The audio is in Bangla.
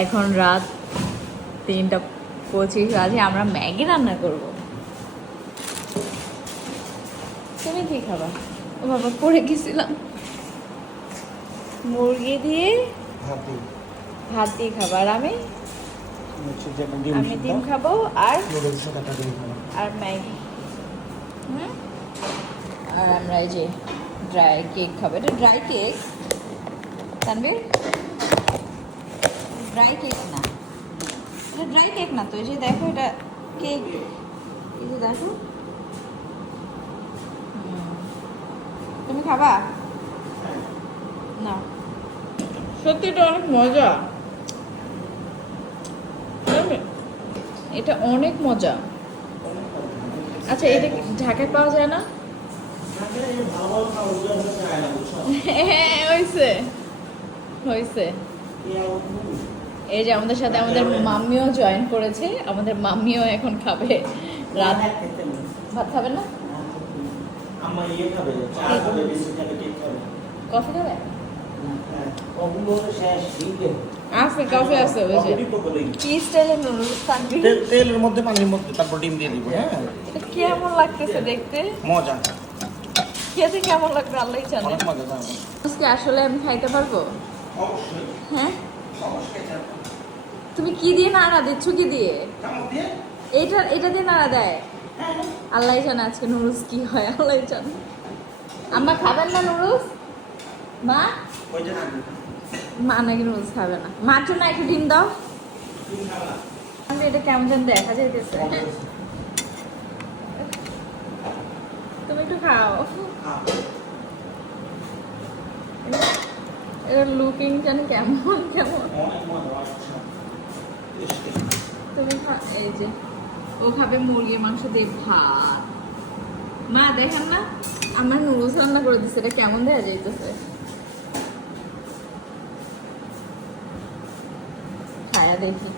এখন রাত 3:25 বাজে, আমরা ম্যাগি রান্না করব। তুমি কি খাবা? ও বাবা, পড়ে গেছিলাম। মুরগি দিয়ে ভাত দিয়ে খাবো, আর আমি ডিম খাবো আর ম্যাগি। আর আমরা এই যে ড্রাই কেক খাবো। এটা dry cake Tanvir, dry cake না, এটা ড্রাই কেক না তো। এই যে দেখো, এটা কেক, এই যে দেখো। তুমি খাবা না? সত্যি এটা অনেক মজা, এটা অনেক মজা। আচ্ছা, এটা ঢাকায় পাওয়া যায় না? হ্যাঁ, হয়েছে হয়েছে। এই যে আমাদের সাথে আমাদের মাম্মিও জয়েন করেছে, আমাদের মাম্মিও এখন খাবে রাত। ভাত খাবে না? কফি খাবে? আছে, কফি আছে। ওই যে কি স্টাইলের নুডলস তানভীর? তেলের মধ্যে, পানির মধ্যে, তারপর ডিম দিয়ে দিব। হ্যাঁ, এটা কেমন লাগতেছে দেখতে? মজা, খেতে কেমন লাগবে আল্লাহই জানে। অনেক মজা। আজকে আসলে আমি খাইতে পারবো? অবশ্যই হ্যাঁ, অবশ্যই। তুমি কি দিয়ে নাড়া দিচ্ছ? কি দিয়ে? চামচ দিয়ে? এটা দিয়ে নাড়া দেয়? আল্লাহই জানে আজকে নুডলস কি হয়, আল্লাহই জানে। আম্মা খাবেন না নুডলস? মা? ওই যে নাকি মা নাকি নুডলস খাবে না। মার জন্য একটু ডিম দাও। তুমি খাবা? আমি এটা কেমন যেন দেখা যাইতেছে। তুমি একটু খাও। এটা লুকিং যেন কেমন কেমন। অনেক মজা। তুমি এই যে ও খাবে মুরগির মাংস দিয়ে ভাত। মা দেখেন না, আমার নুডলস রান্না করে দিচ্ছে, এটা কেমন দেখা যাইতেছে। খায়া দেখি।